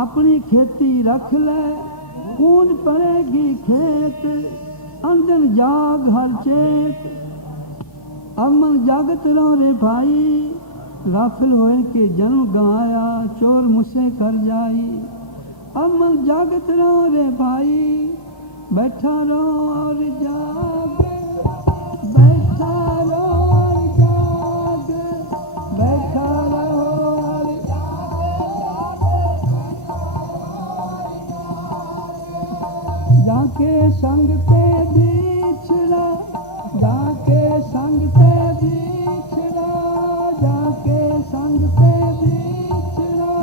अपनी खेती रख ले कूद पड़ेगी खेत अंदर जाग हर चेत अमन जागत रहो रे भाई गाफिल होए के जन्म गवाया चोर मुझसे कर जाई अमन जागत रहो रे भाई बैठा रहो और जाग बैठा रहो और जाग बैठा रहो और जाके संग पे बिछड़ा जाके संग पे बिछड़ा जाके संग पे बिछड़ा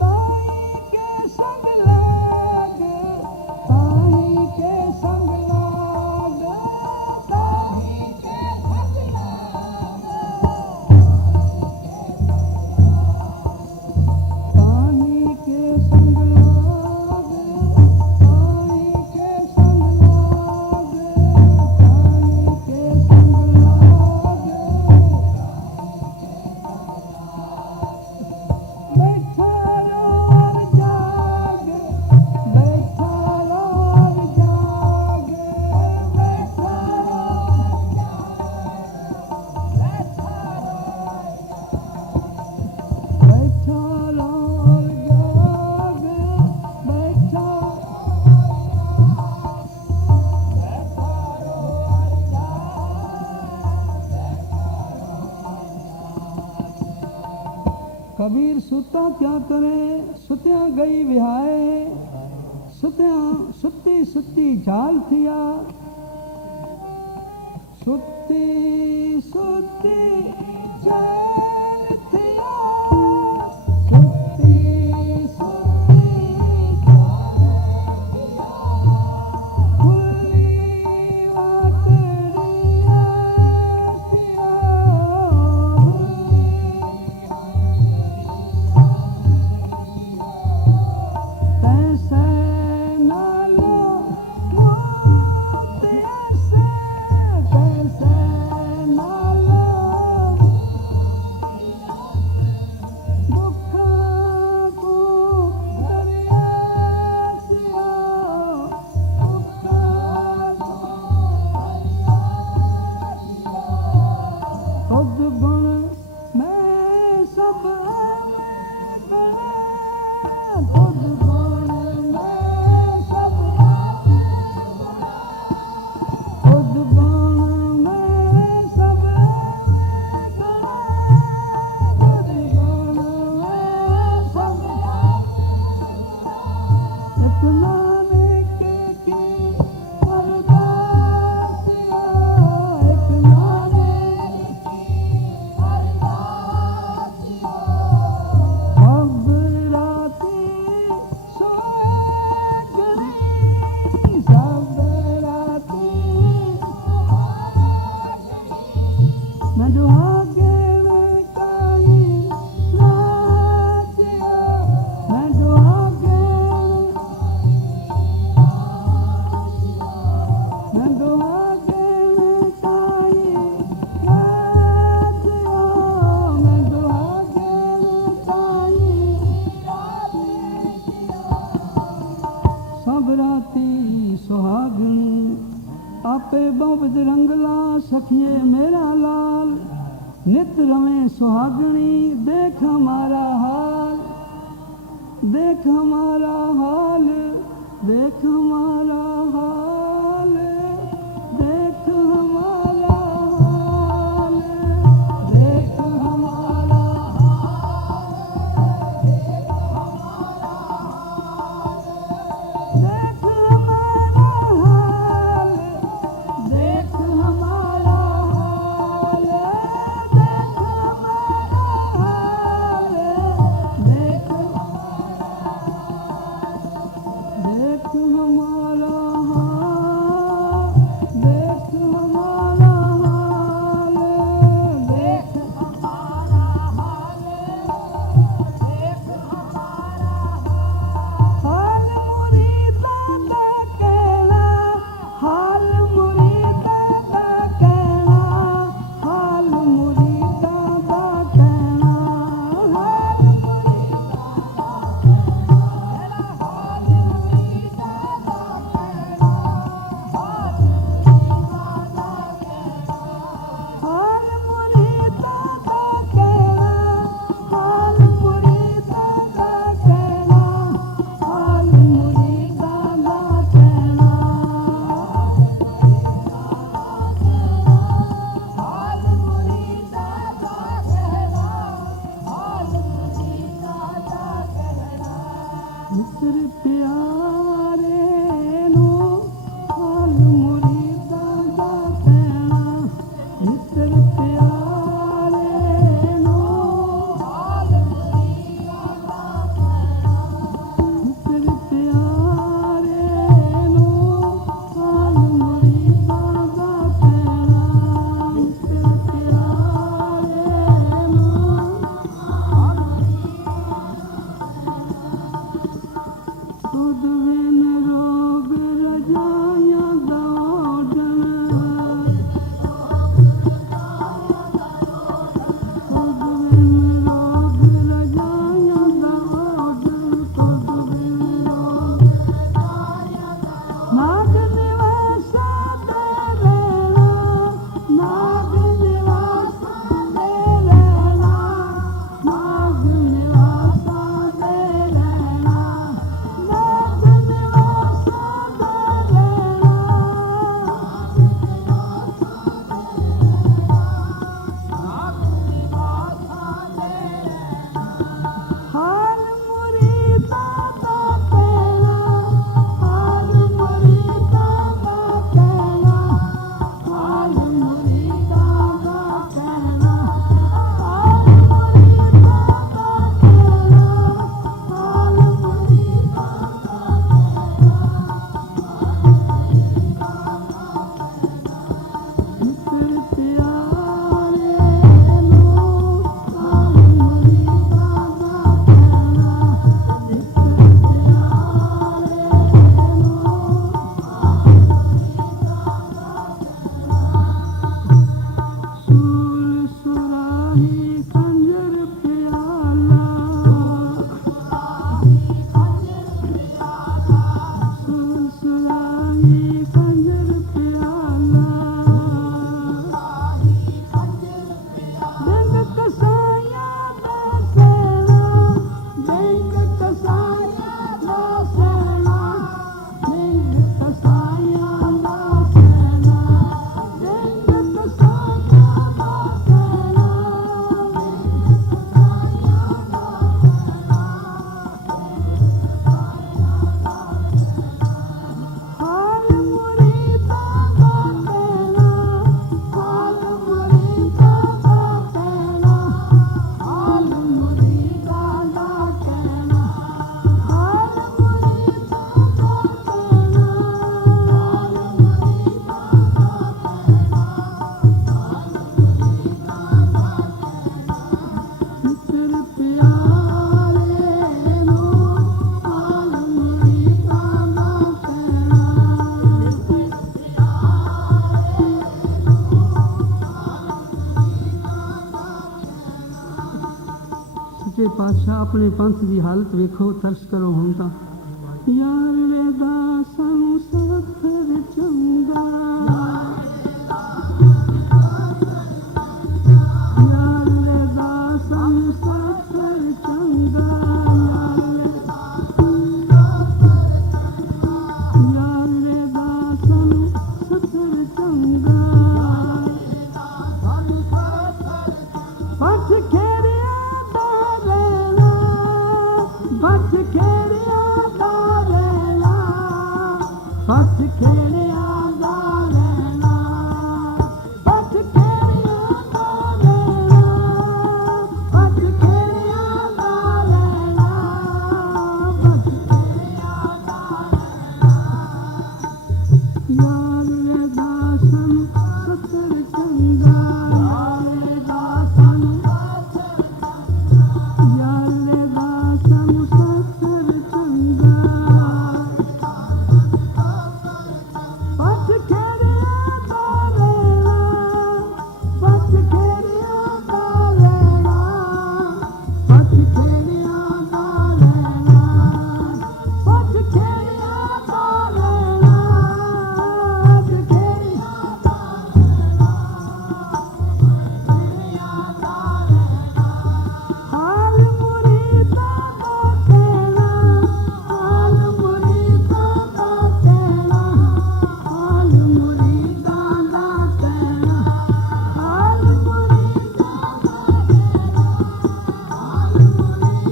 ताई के संग लाग ताई के संग लाग ताई के संग ताई के संग लाग ताई के संग लाग ताई के संग लाग बैठा रहो और जाग बैठा रहो और जाग बैठा बैठा रहो और जाग बैठा कबीर सुता क्या करे सुत्या गई विहाए सुत्या सुत्ती सुत्ती जाल थिया सुत्ती सुत्ती जाल थिया सुत्ती सुत्ती जाल थिया खुली वातड़िया थिया ऐसे नालो मोत ऐसे कैसे नालो दुख को हरिया सिया दुख को हरिया खुद गुण मैं सब खुद गुण मैं सब खुद गुण मैं सब खुद गुण मैं सब एक नानक की अरदासिया एक नानक की अरदासिया अब राती सोए गई सब राती मैं दुहागन काई नाचिया मैं दुहागन मैं दुहागन काई नाचिया मैं दुहागन काई सब राती सुहागनी आपे बबद रंगला सखिए मेरा लाल नित रवे सुहागनी देख हमारा हाल देख हमारा हाल देख हमारा हाल देख हमारा हाल देख हमारा देख हमारा हाल देख हमारा हाल देख हमारा हाल देख हमारा हाल, देख हमारा हाल, देख हमारा हाल, देख हमारा हाल मुरीदा का कहना, हाल मुरीदा का कहना, हाल मुरीदा का कहना, हाल हाल मुरीदा का कहना, हाल मुरीदा का कहना, हाल मुरीदा का कहना, हाल मुरीदा का कहना, हाल मुरीदा का कहना, मित्र प्यारे नो हाल मुरीदा का कहना, मित्र प्यारे नो हाल मुरीदा का कहना, मित्र प्यारे नो हाल मुरीदा का कहना, मित्र प्यारे नो खुद बिन रोग रजाया दौड़न, खुद बिन रोग रजाया दौड़न, खुद बिन रोग नाग निवासा दे रहना, नाग निवासा दे रहना, नाग निवासा दे रहना, नाग निवासा दे रहना, हाल मुरीदा का कहना, हाल मुरीदा का कहना, हाल मुरीदा का कहना, हाल मुरीदा का कहना, हाल मुरीदा का मित्र प्यारे नो हाल मुरीदा का कहना, मित्र प्यारे नो सूल सुराही खंजर प्याला, सूल सुराही खंजर प्याला, बैंक कसाया दा सेना, बैंक कसाया दा सेना, बैंक कसाया दा सेना, बैंक कसाया दा सेना, हाल मुरीदा का कहना, हाल मुरीदा का कहना, हाल मुरीदा का कहना, हाल मुरीदा का कहना, हाल मुरीदा का मित्र प्यारे नो हाल मुरीदा का कहना, सच्चे पातशाह अपने पंथ की हालत वेखो, तरस करो हम तां यार वेदा सानू सवखर चंगा, यार वेदा सानू सवखर चंगा, यार वेदा सानू सवखर चंगा, पठ खेड़िया दा रहना, पठ खेड़िया दा रहना, पठ खेड़िया दा रहना, पठ खेड़िया दा रहना, पठ खेड़िया दा रहना, पठ खेड़िया दा रहना, यार रे दासन सतर चंदा यार रे दासन सतर चंदा पथ खेड़िया तारेड़ा पथ खेड़िया तारेड़ा पथ खेड़िया तारेड़ा पथ खेड़िया तारेड़ा पथ खेड़िया हाल मुरीदा दा तेरा हाल मुरीदा दा तेरा हाल मुरीदा दा तेरा हाल मुरीदा दा तेरा हाल मुरीदा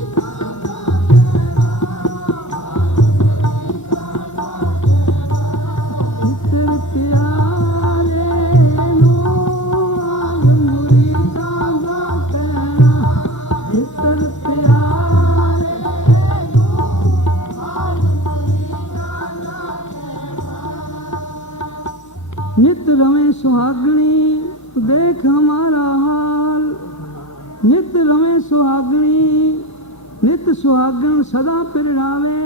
इतर प्यारे नो हाल मुरीदा दा तेरा इतर प्यारे नो हाल मुरीदा दा नित रवे सुहागणी देख हमारा हाल नित रवे सुहागणी नित सुहागण सदा पिरड़ावे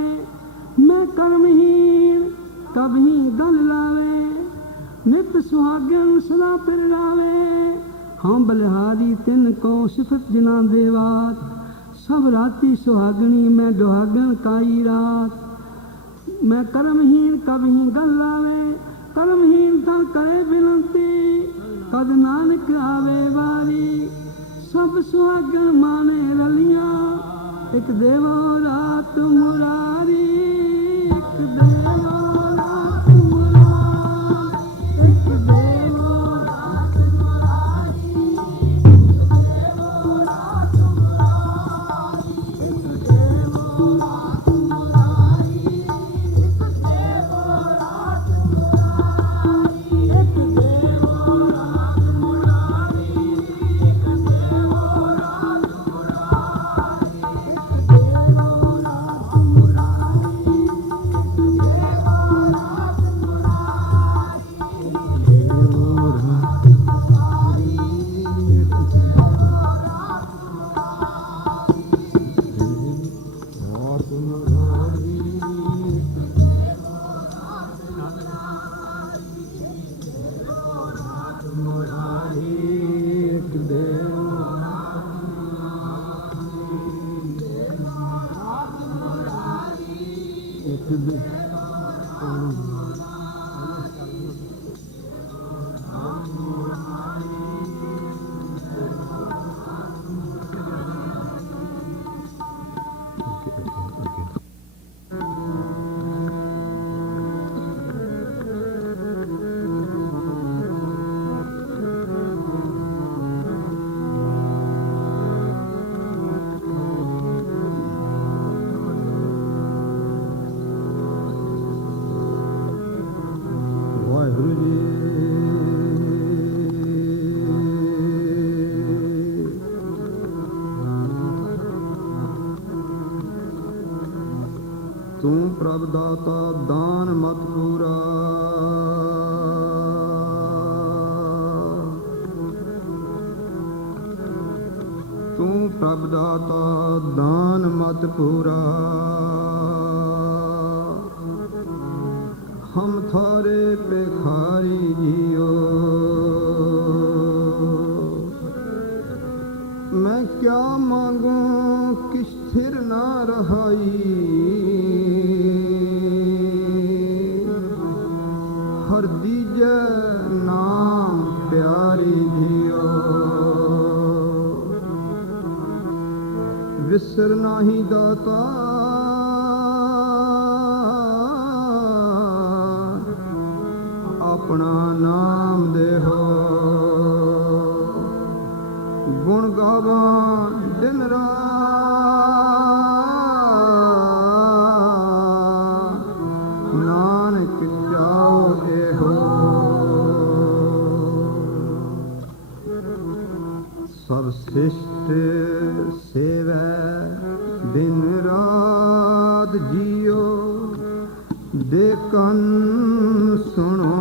मैं कर्महीन कभी गल लावे नित सुहागण सदा पिरड़ावे हम बलिहारी तिन को सिफत जिना देवात सब राती सुहागणी मैं दुहागण काई रात मैं कर्महीन कभी गल लावे कर्महीन तन करे बिनती कद नानक आवे वारी सब सुहागण माने रलिया एक देवो रात मुरारी एक देवो रात मुरारी एक देवो रात मुरारी एक देवो रात मुरारी एक देवो रात मुरारी एक देवो रात मुरारी एक देवो रात मुरारी एक देवो रात तू प्रभ दाता दान मत पूरा तू प्रभ दाता दान मत पूरा हम थारे भिखारी जियो मैं क्या मांगू कि स्थिर ना रहाई हर दीजे नाम प्यारी जियो विसर नाही दाता अपना नाम देहो गुण गावा दिन रात नानक जाओ एहो सर्वश्रेष्ठ सेवै दिन रात जियो देखन सुनो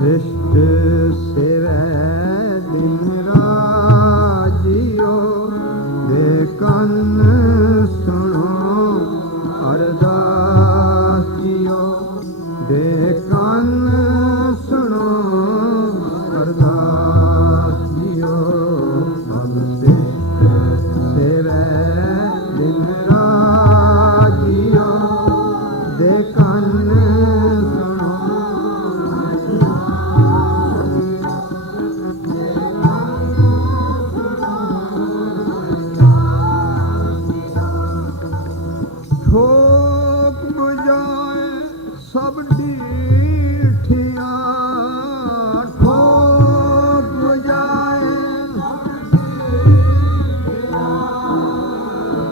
ਸ੍ਰਿਸ਼ਟ ਸੇਵੈ ਦਿਨ ਰਾਜਿਓ ਦੇ ਕੰਨ ਸੁਣੋ ਅਰਦਾਸ ਜੀਓ ਦੇ ਕੰਨ ਸੁਣੋ ਅਰਦਾਸ ਜੀਓ ਸਭ ਸ੍ਰਿਸ਼ਟ ਸੇਵੈ ਦਿਨ ਰਾਜਿਓ ਦੇ ਕੰਨ ਠੋਕ ਬਜਾਏ ਸਭ ਢੀਠੀਆਂ ਠੋਕ ਬਜਾਏ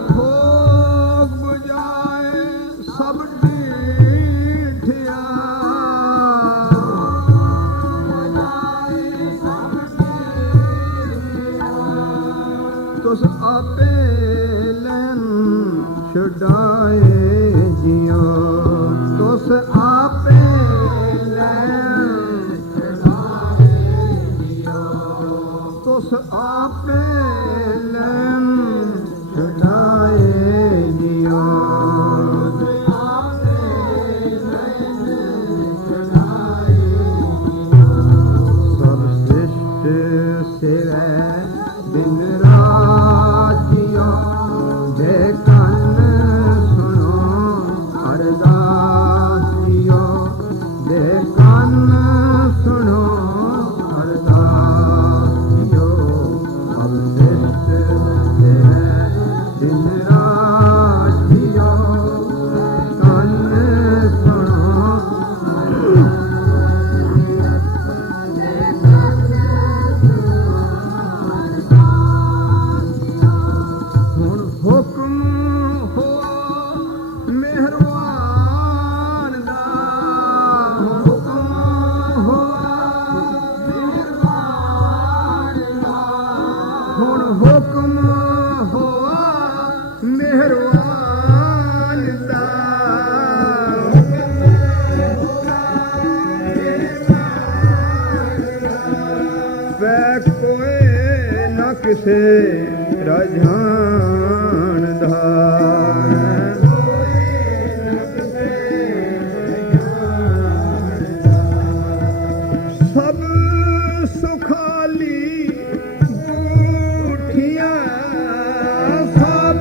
ਠੋਕ ਬਜਾਏ ਸਭ ਢੀਠੀਆਂ ਤੁਸ ਆਪੇ ਲੈਨ ਛਡਾਏ ਜਿਉ ਤੁਸ ਆਪੇ ਲੈਣ ਛਡਾਏ ਜਿਉ ਤੁਸ ਆਪੇ ਲੈਣ ਛਡਾਏ ਜਿਉ ਸਭ ਸ੍ਰਿਸ਼ਟ ਸੇਵੈ ਦਿਨ ਰਾਤ ਜਿਉ ਦੇ ਕੰਨ ਸੁਣੋ ਅਰਦਾਸ ਜੀਓ ਦੇ ਕੰਨ ਸੁਣੋ ਅਰਦਾਸ ਜੀਓ ਸਭ ਸ੍ਰਿਸ਼ਟ ਸੇਵੈ ਦਿਨ ਰਾਤ ਜੀਓ ਕੰਨ ਸੁਣੋ ਹੁਣ ਹੁਕਮ ਹੋਆ ਮਿਹਰਬਾਨ ਦਾ ਹੁਕਮ ਹੋਆ ਮਿਹਰਬਾਨ ਦਾ ਹੁਣ ਹੁਕਮ ਹੋਆ ਮਿਹਰਬਾਨ ਦਾ ਵੈ ਕੋਈ ਨਾ ਕਿਸੇ ਰਜਾਨ ਦਾ ਸਭ ਸੁਖਾਲੀ ਬੂਠੀਆਂ ਸਭ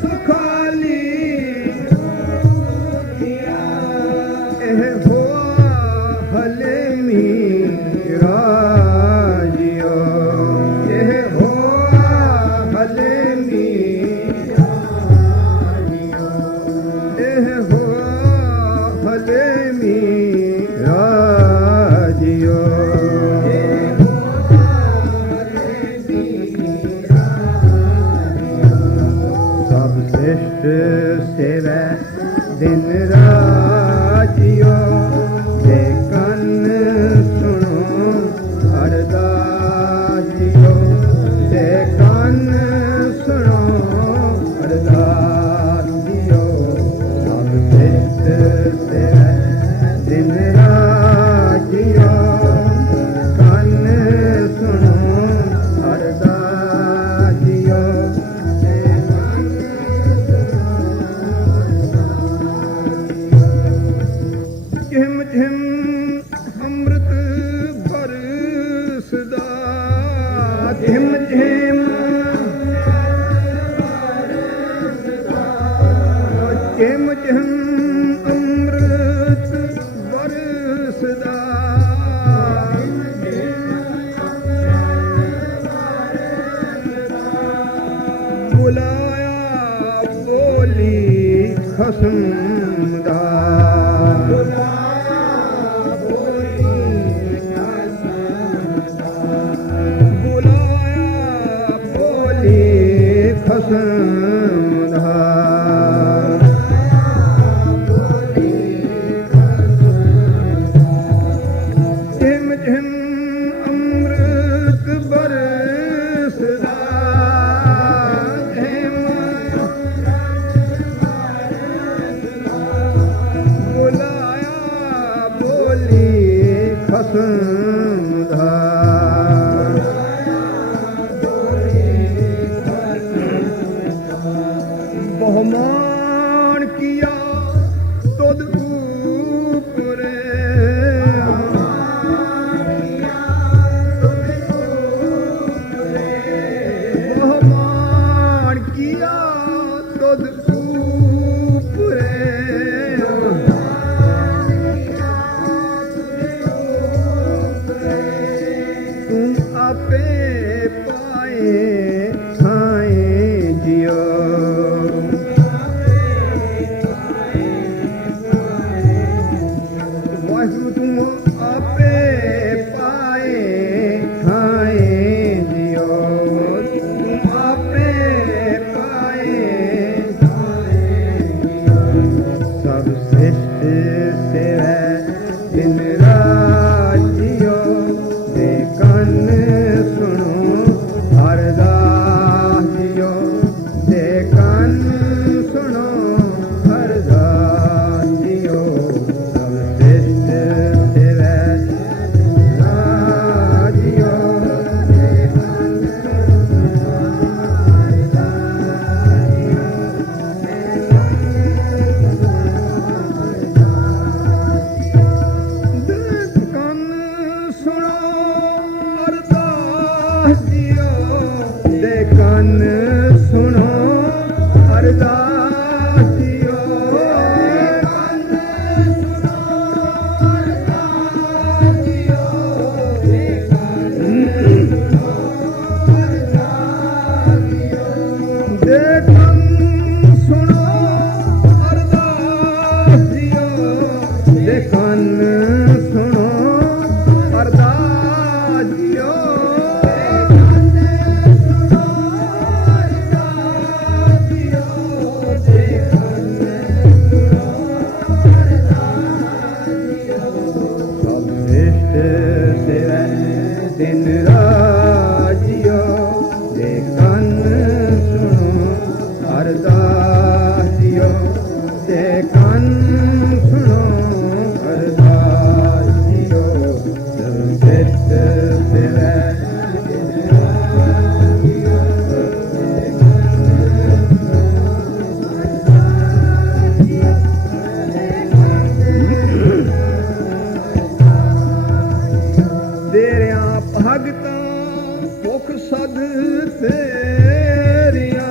ਸੁਖਾਲੀ ਇਹ ਹੋਆ ਹਲੇ ਮੀਰਾ ਜਿਉ ਇਹ ਹੋਆ ਹਲੇ ਮੀਰਾ ਜਿਉ ਇਹ ਹੋਆ ਹਲੇ ਮੀਰਾ ਜਿਉ ਸਭ ਸ੍ਰਿਸ਼ਟ ਸੇਵੈ ਦਿਨ ਰਾਜਿਓ ਦੇ ਕੰਨ ਸੁਣੋ ਅਰਦਾਸ ਜੀਓ ਦੇ ਕੰਨ ਸੁਣੋ ਅਰਦਾਸ ਜੀਓ ਸਭ ਸ੍ਰਿਸ਼ਟ ਸੇਵੈ ਦਿਨ ਰਾਜਿਓ ਕੰਨ ਸੁਣੋ ਅਰਦਾਸ ਜੀਓ ਝਿਮ ਝਿਮ ਅੰਮ੍ਰਿਤ ਬਰਸਦਾ ਝਿਮ ਝਿਮ ਝਿਮ ਝਿਮ ਅੰਮ੍ਰਿਤ ਬਰਸਦਾ ਬੁਲਾਇਆ ਬੋਲੀ ਖਸਮ ਦਾ ਤੁਧ ਊਪਰੇ ਬਹੁਮਾਨ ਕੀਆ ਤੁਧ ਊਪਰੇ ਤੂੰ ਆਪੇ ਪਾਏ ਥਾਏ ਜਿਓ ਵਾਹਿਗੁਰੂ ਤੂੰ ਆਪੇ ਪਾਏ ਥਾਏ ਜਿਓ ਤੂੰ ਆਪੇ ਪਾਏ ਸਭ ਸਿਸ਼ਟ ਸੇਵੈ ਦਿਨ ਰਾਜਿਓ ਦੇ ਕੰਨ ਸੁਣੋ ਅਰਦਾਸ ਜਿਓ ਦੇ ਕੰਨ ਸੁਣੋ ਅਰਦਾਸ ਜਿਓ ਸਭ ਸਿਸ਼ਟ ਸੇਵੈ ਰਾਜਿਓ ਦੇ ਕੰਨ ਦੇ ਕੰਨ ਸੁਣੋ ਅਰਦਾਸ ਜਿਓ ਦੇ ਕੰਨ ਸੁਣੋ ਅਰਦਾਸ ਜਿਓ ਦੇ ਕੰਨ ਸੁਣੋ ਅਰਦਾਸ ਜਿਓ ਦੇ ਕੰਨ ਦੇ ਕੰਨ ਸੁਣੋ ਅਰਦਾਸ ਜਿਓ ਦੇ ਕੰਨ ਸੁਣੋ ਅਰਦਾਸ ਜਿਓ ਦੇ ਕੰਨ ਸੁਣੋ ਅਰਦਾਸ ਜਿਓ ਦੇ ਕੰਨ ਸੁਣੋ ਅਰਦਾਸ ਜਿਓ ਸਭ ਸਿਸ਼ਟ ਸੇਵੈ ਦਿਨ ਰਾਜਿਓ ਦੇ ਕੰਨ ਸੁਣੋ ਅਰਦਾਸ ਜਿਓ ਦੇ ਕੰਨ ਸੁਣੋ ਅਰਦਾਸ ਜਿਓ ਸਭ ਸਿਸ਼ਟ ਸੇਵੈ ਦਿਨ ਰਾਜਿਓ ਦੇ ਤੇਰਿਆਂ ਭਗਤਾਂ ਭੁਖ ਸਦ ਤੇਰੀਆਂ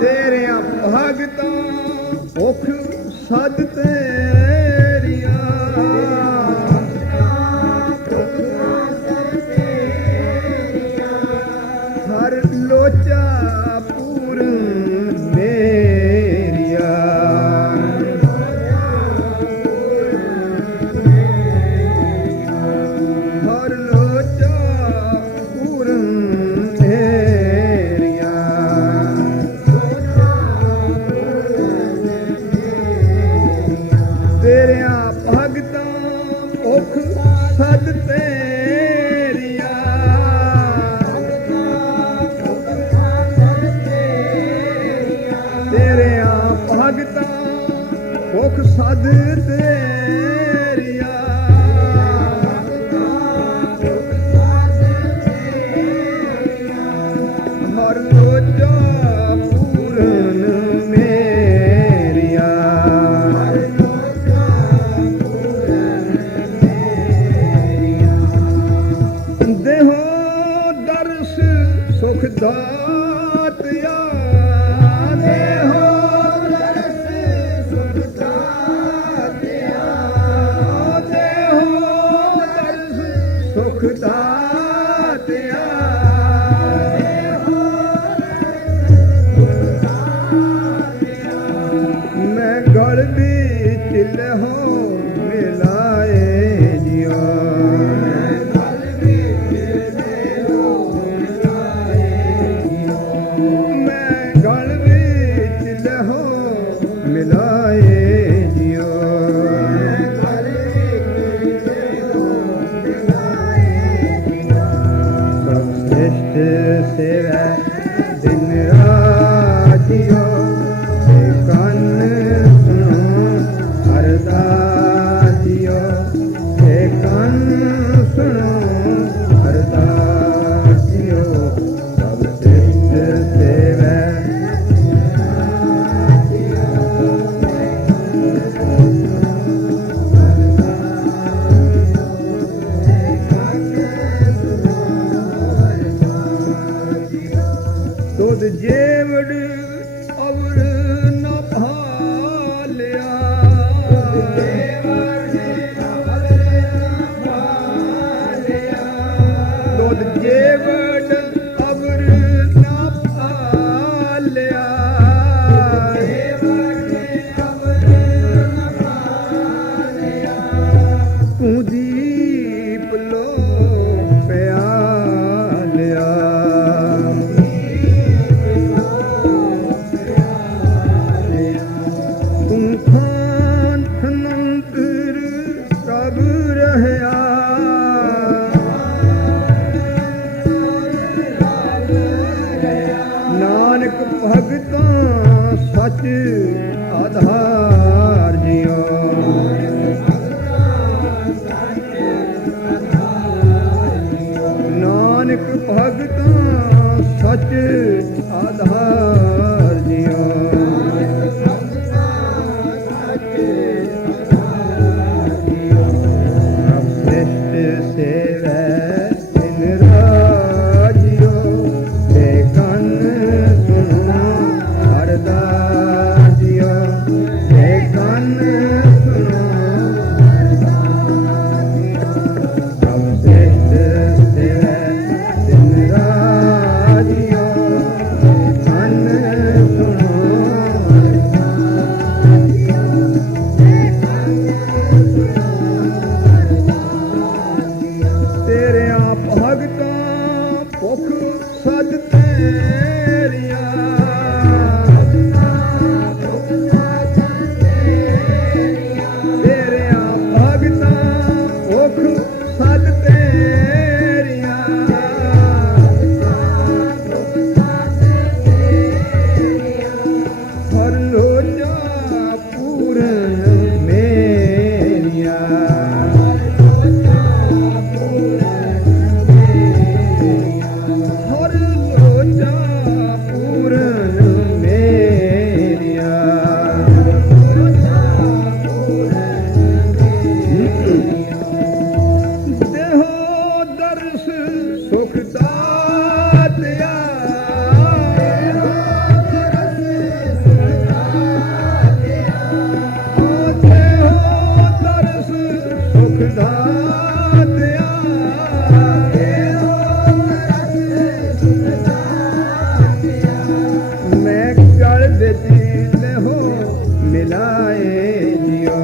ਤੇਰਿਆਂ ਭਗਤਾਂ ਭੁਖ ਸਦ ਤੇਰੀਆਂ ਹਰ ਲੋਚਾ ਪੂਰਨ ਮੇਰੀਆ ਹਰ ਲੋਚਾ ਪੂਰਨ ਮੇਰੀਆ ਤੇਰਿਆਂ ਭਗਤਾਂ ਭੁਖ ਸਦ ਤੇਰੀਆਂ ਤੇਰਿਆਂ ਭਗਤਾਂ ਭੁਖ ਸਦ ਤੇਰੀਆਂ ਹਰ ਲੋਚਾ ਪੂਰਨ ਮੇਰੀਆ ਦੇਹੋ ਦਰਸ ਸੁਖ ਦਾਤਿਆ ਦੇਹੋ ਦਰਸ ਸੁਖ ਦਾਤਿਆ जेवड़ अवर न भालिया दोद जेवड़ अवर न भालिया तू दीप लो प्यालिया तू खान मंत्र सब रहया नानक भगतां सच आधार जियो नानक भगतां सच आधार जियो श्रेष्ठ सेवै दिन राजियो ते कन सुनो अरदास जियो ते कन सुनो श्रेष्ठ सेवै दिन राजियो कन सुनो तेरे आप भगतां भुख सद तेरिया तेरे आप भगतां भुख सद तेरिया हर लोचा पूरन मेरिया हर लोचा पूरन मेरिया देहो दर्श सुख दातिया देहो दर्श सुख दातिया मैं गल बिच लहो मिलाए जियो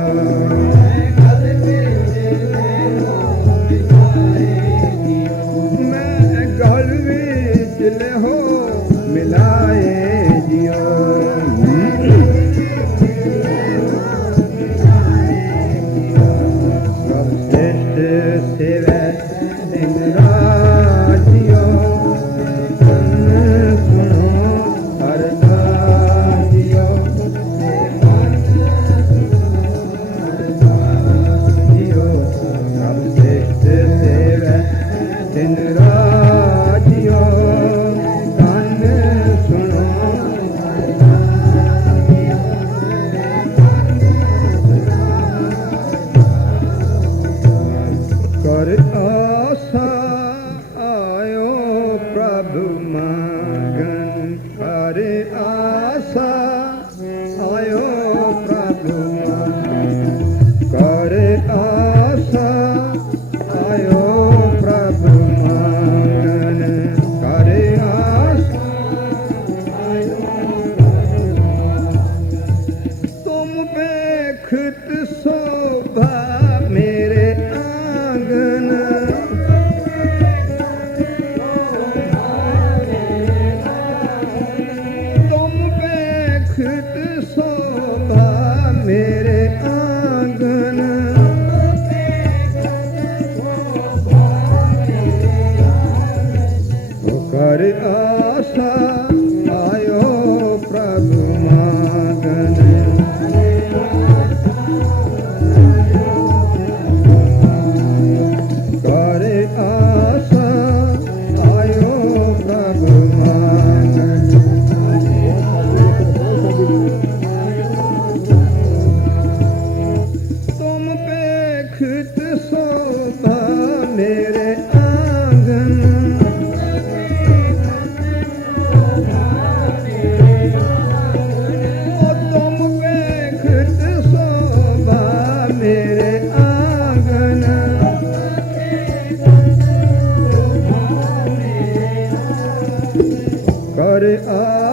मैं गल बिच लहो मिलाए जियो श्रेष्ठ सेवै दिन राजियो कन सुनो अरदास जियो जियो सब श्रेष्ठ सेवै दिन राजियो कन सुनो कर आशा आयो प्रभु मांगन कर आशा आयो प्रभु मांगन कर आशा आयो प्रभु मांगन कर आशा तुम देखत शोभा मेरे आंगन तुम पे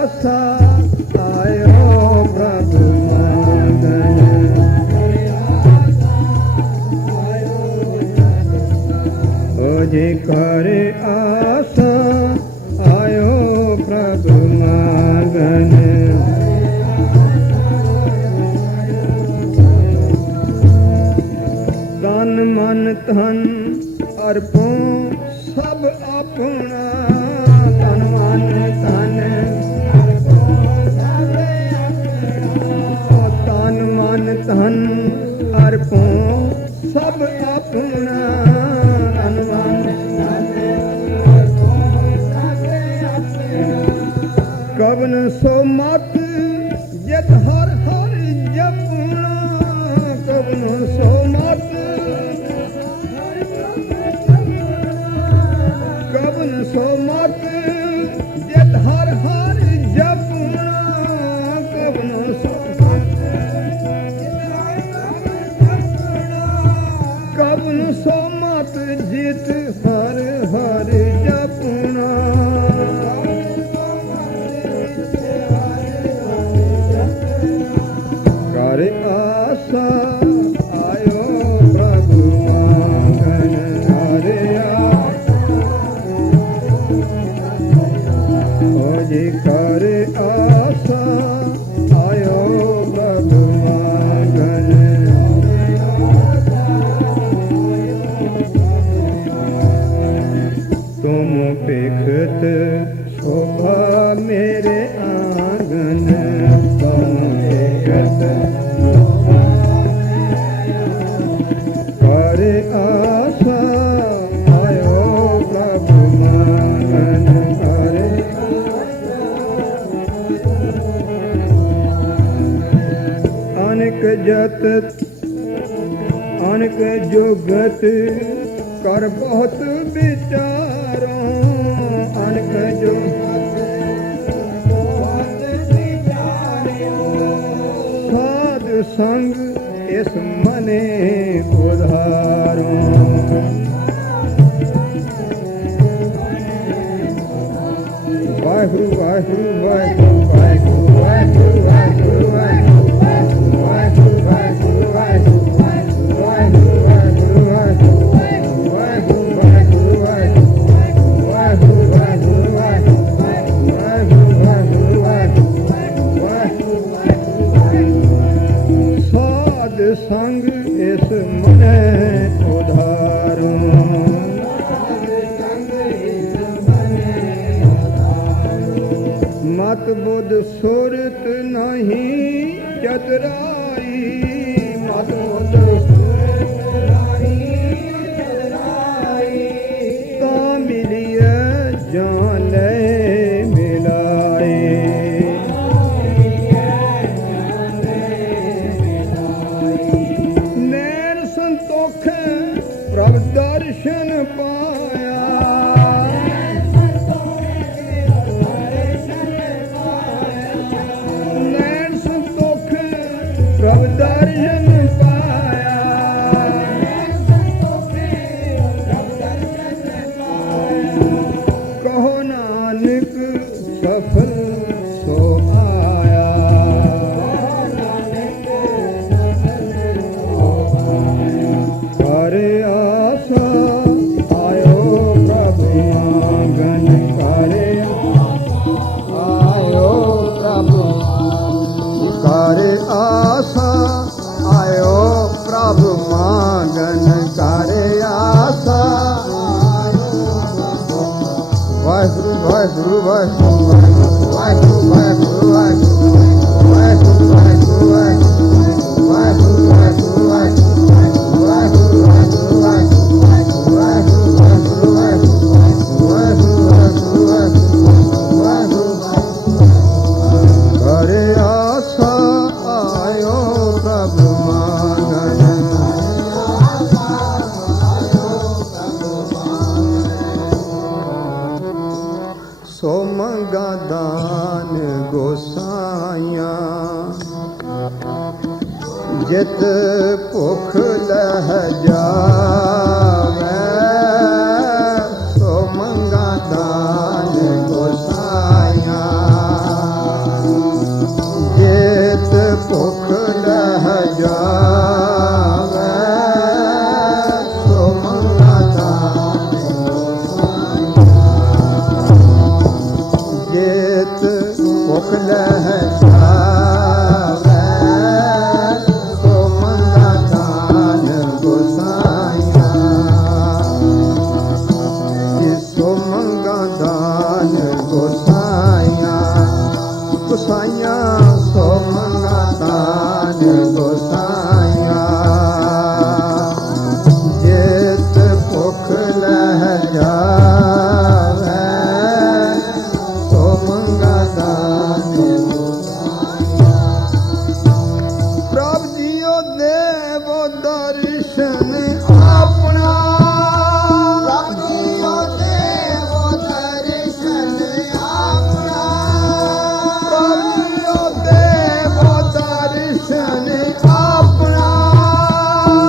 आसा आयो प्रभु मांगन ओ जी कर आसा आयो प्रभु मांगन तन मन धन अर्पों सब अपना तन मन धन तन मन धन अर्पों सब अपना तन मन कवन सो मत जत हर हर जपना कवन सो मत कवन सो मत जत हर हर जपना कवन सो कवन सो मत जित हर हर जपना कर आसा आयो प्रभु मांगन कर ओ जी कर आसा आयो प्रभु मांगन तुम पेखत शोभा मेरे आंगन तुम पेखत कर आसा आयो प्रभु मांगन कर अनक जत अनक जोगत कर बहुत विचारो अनक जोगत साध संग इस मने उधारो वाहिगुरु वाहिगुरु वाहिगुरु वाहिगुरु वाहिगुरु वाहिगुरु वाहिगुरु वाहिगुरु साध संग इस मने उधारो मत बुध सुरत नहीं चतुराई मत बुध तो मिलिए जान ले मिलाए नैन संतोख प्रभ दर्शन पाया नैन संतोख प्रभ दर्शन पाया कहो नानक सफल सो आया कर आसा आयो प्रभु मांगन कर आयो प्रभु कर आसा आयो प्रभु मांगन कर आसा वाहिगुरु वाहिगुरु वाहिगुरु वाहिगुरु वाहिगुरु वाहिगुरु वाहिगुरु वाहिगुरु करे आसा आयो प्रभु मांगन सो मंगा दान गोसाइया जित भुख लह जावे सो मंगा दान गोसाइया ਲਹਿ ਜਾਵੇ ਸੋ ਮੰਗਾ ਦਾਨ ਗੋਸਾਈਆਂ ਸੋ ਮੰਗਾ ਦਾਨ ਗੋਸਾਈਆਂ ਗੋਸਾਈਆਂ ਸੋ ਮੰਗਾ ਦਾਨ ਗੋਸਾਈਆਂ ਜਿਤ ਭੁਖ ਲਹਿ ਜਾਵੇ ਸੋ ਮੰਗਾ ਦਾਨ ਪ੍ਰਭ ਜੀਓ ਦੇਵੋ ਦਰਸ਼ਨ ਆਪਣਾ ਪ੍ਰਭ ਜੀਓ ਦੇਵੋ ਦਰਸ਼ਨ ਆਪਣਾ ਪ੍ਰਭ ਜੀਓ ਦੇਵੋ ਦਰਸ਼ਨ ਆਪਣਾ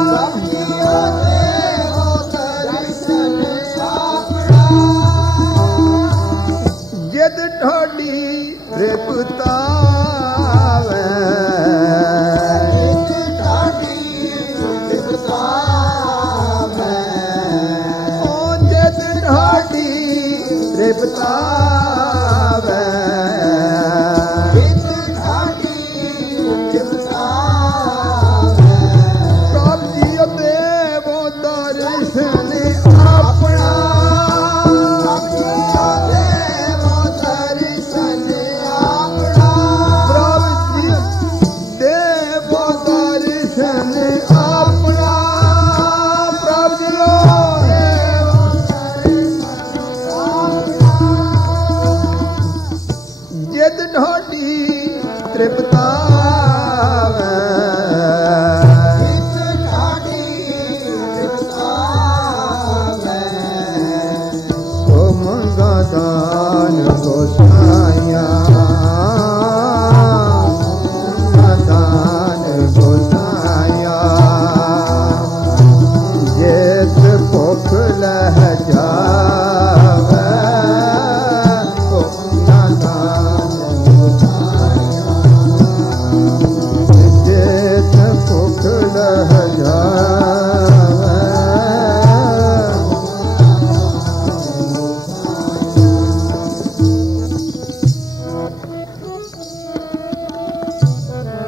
ਪ੍ਰਭ ਜੀਓ ਦੇਵੋ ਦਰਸ਼ਨ ਆਪਣਾ ਜਿਦ ਠੋਡੀ ਤ੍ਰਿਪਤਾਵੇ ਤ੍ਰਿਪਤਾਵੇ ਪ੍ਰਭ ਜੀਓ ਦੇਵੋ ਦਰਸ਼ਨ ਆਪਣਾ ਪ੍ਰਭ ਜੀਓ ਦੇਵੋ ਦਰਸ਼ਨ ਆਪਣਾ ਪ੍ਰਭ ਜੀਓ ਦੇਵੋ ਦਰਸ਼ਨ ਆਪਣਾ ਪ੍ਰਭ ਜੀਓ ਦੇਵੋ ਜਿਤ ਢੋਡੀ ਤ੍ਰਿਪਤਾਵੇ ਜਿਤ ਢੋਡੀ ਤ੍ਰਿਪਤਾਵੇ ਸੋ ਮੰਗਾ ਦਾਨ ਗੋਸਾਈਆਂ ਦਾਨ ਗੋਸਾਈਆਂ ਜਿਤ ਭੁਖ ਲਹਿ ਜਾਵੇ ਸੋ ਮੰਗਾ ਜਿਤ ਭੁਖ ਲਹਿ ਜਾਵੇ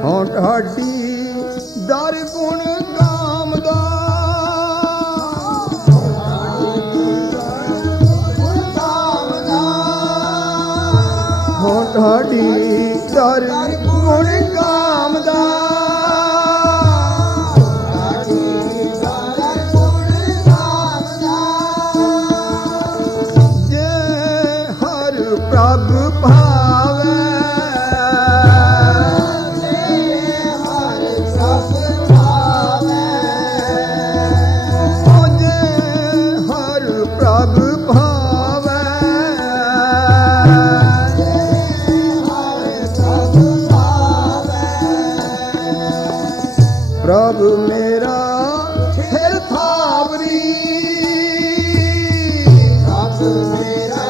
ਹੋਂ ਢਾਡੀ ਦਰ ਗੁਣ ਗਾਮਦਾ ਹੋਂ ਢਾਡੀ ਦਰ ਗੁਣ ਗਾਮਦਾ ਜੇ ਹਰ ਪ੍ਰਭ ਭਾਵੇ ਓ ਜੇ ਹਰ ਪ੍ਰਭ ਭਾਵੇ ਪ੍ਰਭ ਮੇਰਾ ਫਿਰ ਥਾਵਰੀ ਪ੍ਰਭ ਮੇਰਾ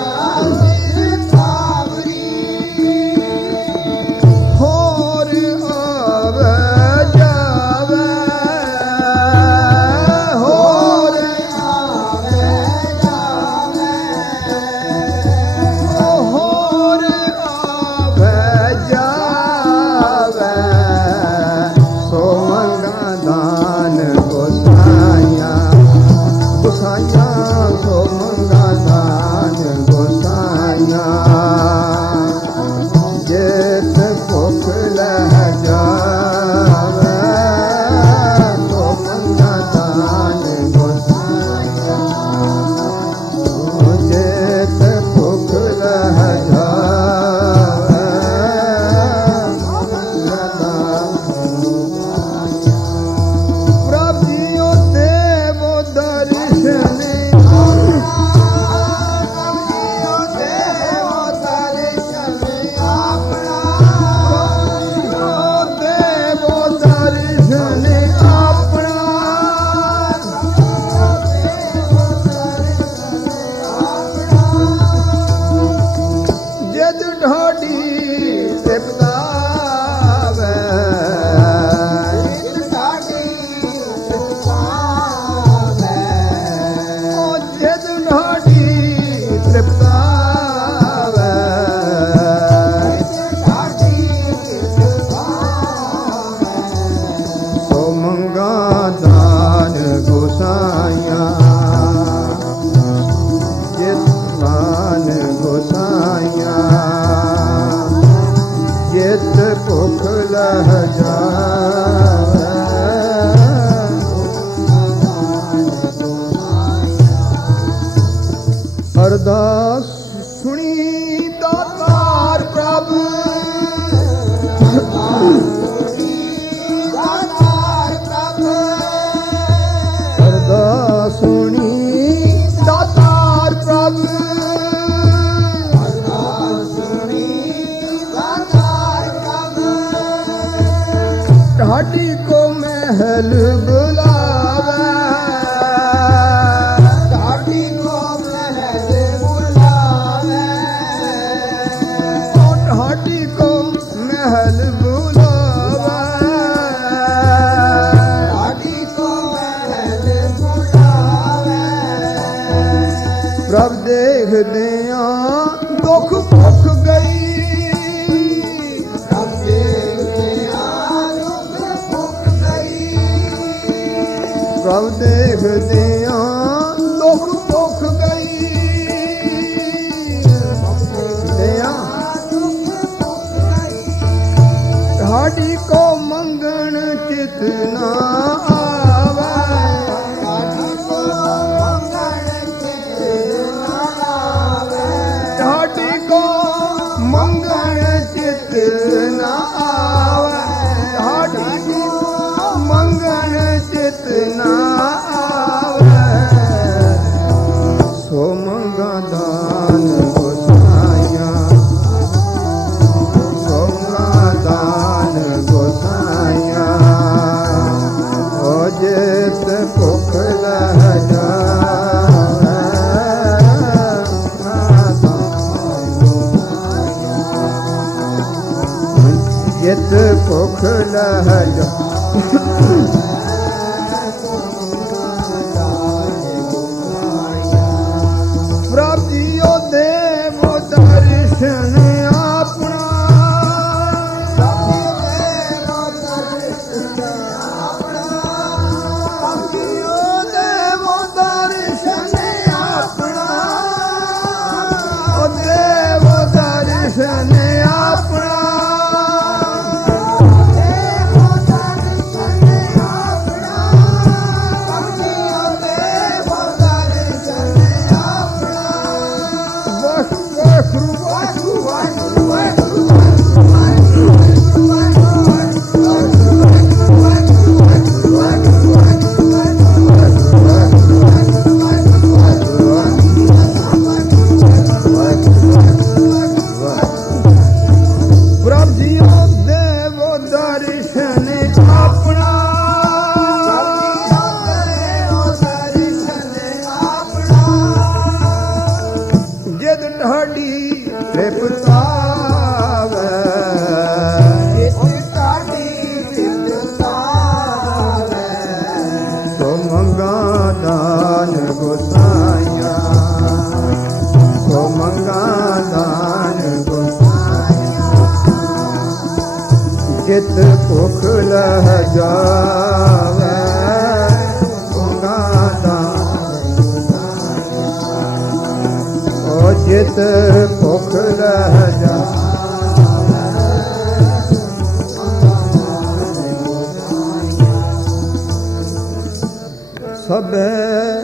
ਫਿਰ ਥਾਵਰੀ ਹੋਰ ਆਵੇ ਜਾਵੇ ਹੋਰ ਆਵੇ ਜਾਵੇ ਹੋਰ ਆਵੇ ਜਾਵੇ ਸੋ ਮੰਗਾ ਦਾਨ ਜਿਤ ਭੁਖ ਲਹ ਜਾਵੇ ਅਰਦਾਸ ਸੁਣੀ ਦਾਤਾਰ ਪ੍ਰਭ ਅਰਦਾਸ ਸੁਣੀ ਦਾਤਾਰ ਪ੍ਰਭ ਢਾਡੀ ਕੋ ਮਹਿਲ ਬੁਲਾਵੇ ਢਾਡੀ ਕੋ ਮਹਿਲ ਬੁਲਾਵੇ ਢਾਡੀ ਕੋ ਮਹਿਲ ਬੁਲਾਵੇ ਢਾਡੀ ਕੋ ਮਹਿਲ ਬੁਲਾਵੇ ਪ੍ਰਭ ਦੇਖਦਿਆਂ ਦੁੱਖ ਭੁੱਖ ਗਈ ਪ੍ਰਭ ਦੇਖਦਿਆਂ ਦੁੱਖ ਭੁੱਖ ਗਈ ਢਾਡੀ ਕੋ ਮੰਗਣ ਚਿਤ ਨਾ ਆਵੇ ਢਾਡੀ ਕੋ ਮੰਗਣ ਚਿਤ ਨਾ ਆਵੇ ਢਾਡੀ ਕੋ ਮੰਗਣ ਚਿਤ ਨਾ ਆਵੇ ਢਾਡੀ ਕੋ ਮੰਗਣ ਚਿਤ ਨਾ ਸੋ ਮੰਗਾ ਦਾਨ ਗੋਸਾਈਆਂ ਸੋ ਮੰਗਾ ਦਾਨ ਗੋਸਾਈਆਂ ਓ ਜਿਤ ਭੁਖ ਲਹ ਜਾਵੇ ਜਿਤ ਭੁਖ ਲਹ ਜਾਵੇ ਜਿਤ ਭੁਖ ਲਹ ਜਾਵੇ ਮੰਗਾ ਦਾਨ ਓ ਜਿਤ ਭੁਖ ਲਹ ਜਾਵੇ ਸਭੇ